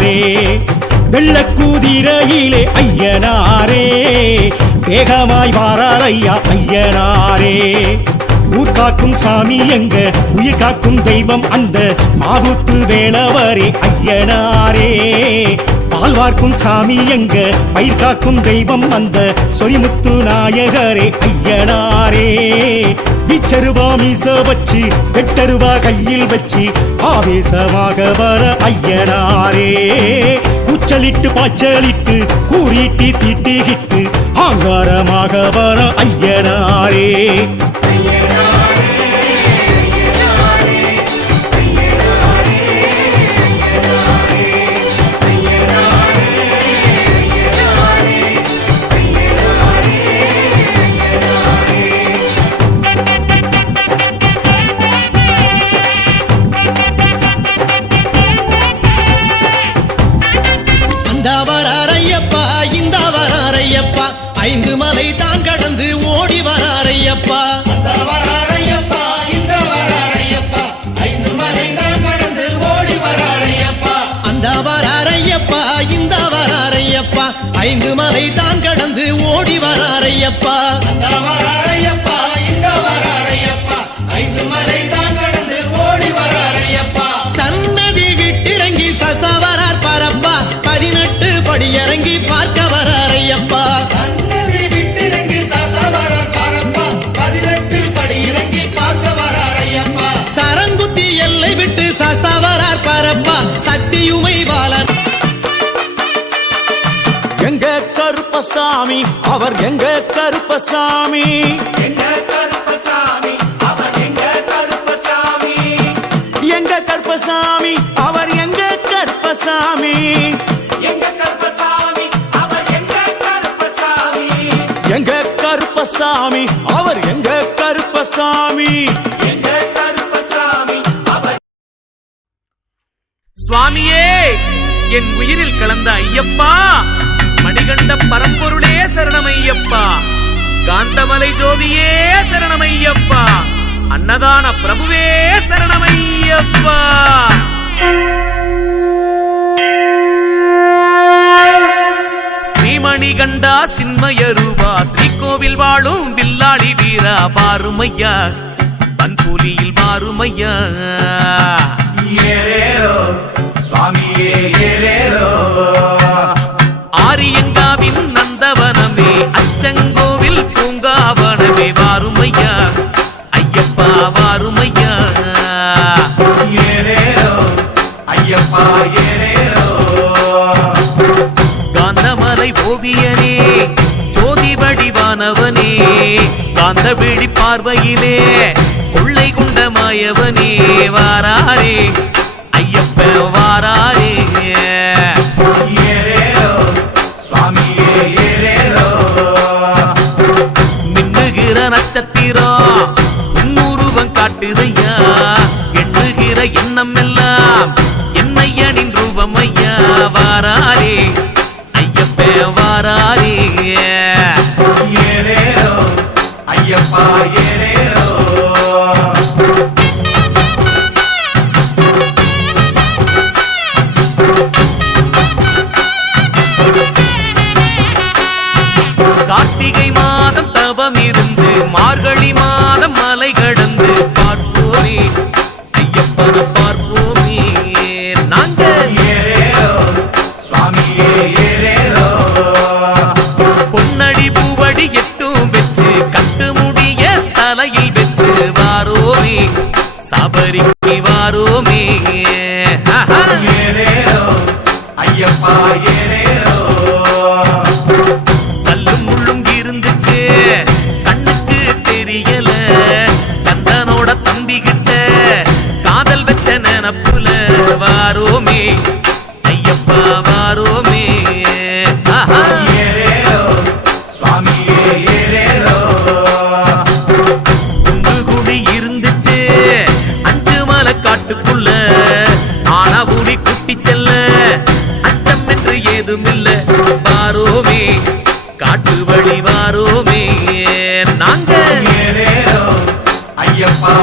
ஐயனாரே வெள்ளக்கூதிரையிலே ஐயனாரே வேகமாய் வாரார் ஐயா ஐயனாரே ஊர் காக்கும் சாமி எங்க உயிர் காக்கும் தெய்வம் அந்த மாவுத்து வேளவரே ஐயனாரே பால் வார்க்கும் சாமி எங்க பயிர் காக்கும் தெய்வம் அந்த சொரிமுத்து நாயகரே ஐயனாரே விச்சருவா மீச வச்சு வெட்டருவா கையில் வச்சு ஆவேசமாக வர ஐயனாரே கூச்சலிட்டு பாச்சலிட்டு கூறிட்டு திட்டிகிட்டு ஆங்காரமாக வர ஐயனாரே ஐந்து மலை தான் கடந்து ஓடி வராரையப்பா அந்த வராரையப்பா இந்த வராரையப்பா ஐந்து மலை தான் கடந்து ஓடி வராரையப்பா அந்த வராரையப்பா இந்த வராரையப்பா ஐந்து மலை தான் கடந்து ஓடி வராரையப்பா அந்த வராரையப்பா இந்த வராரையப்பா ஐந்து மலை தான் கடந்து ஓடி வராரையப்பா சன்னதி விட்டிறங்கி சத்தவரார் பரப்பா 18 படி இறங்கி பார்க்க வராரையப்பா சரங்குத்தி எல்லை விட்டு சஸ்தவரார் பரப்பா சக்தியுமை பாலன் எங்க கருப்பசாமி அவர் எங்க கருப்பசாமி எங்க கருப்பசாமி அவர் எங்க கருப்பசாமி எங்க கருப்பசாமி அவர் எங்க கருப்பசாமி எங்க கருப்பசாமி அவர் எங்க கருப்பசாமி எங்க கருப்பசாமி அவர் எங்க கருப்பசாமி எங்க கருப்பசாமி அவர் சுவாமியே என் உயிரில் கலந்த ஐயப்பா மணிகண்ட பரம்பொருளே சரணமையப்பா காந்தமலை ஜோதியே சரணமையப்பா அன்னதான பிரபுவே சரணமையப்பா ஸ்ரீமணிகண்டா சின்மய ரூபா ஸ்ரீகோவில் வாழும் வில்லாளி வீரா பாருமையா பன்புலியில் மாறுமையா ஏலேலோ சுவாமியே ஏலேலோ ஆரியங்காவின் நந்தவனமே அச்சங்கோவில் பூங்காவனமே வாருமையா ஐயப்பா வாருமையா ஏலேலோ ஐயப்பா ஏலேலோ காந்தமலை ஓவியனே ஜோதி வடிவானவனே காந்த விழி பார்வையிலே கொள்ளை கொண்ட மாயவனே வாராரே ஐயப்ப வாராரே ஏலேலோ சுவாமியே ஏலேலோ மின்னுகிற நட்சத்திரம் உன்னுருவம் காட்டுதையா எண்ணுகிற எண்ணம் எல்லாம் என்னையனின் ரூபம் ஐயா வாராரே ஐயப்ப வாராரே ஏலேலோ ஐயப்பா ஏலேலோ கார்த்திகை மாதம் தவம் இருந்து மார்கழி மாதம் மலை கடந்து பார்ப்போமே ஐயப்பனை பார்ப்போமே நாங்க ஏலேலோ சுவாமியே ஏலேலோ பொன்னடி பூவடி எட்டும் வச்சு கட்டு முடிய தலையில் வச்சு வாரோமே சபரிக்கு வாரோமே ஏலேலோ ஐயப்பா ஏலேலோ கல்லும் முள்ளும் இருந்துச்சு கண்ணுக்கு தெரியல கந்தனோட தம்பி கிட்ட காதல் வச்ச நினப்புல வாரோமே ஐயப்பா வாரோமே ஏலேலோ சுவாமியே ஏலேலோ குடி இருந்துச்சு 5 மலை காட்டுக்குள்ள ஆனாபுடி குட்டி செல்ல அச்சம் என்று ஏதுமில்ல வாரோமே காட்டு வழி வாரோமே நாங்க ஏலேலோ ஐயப்பா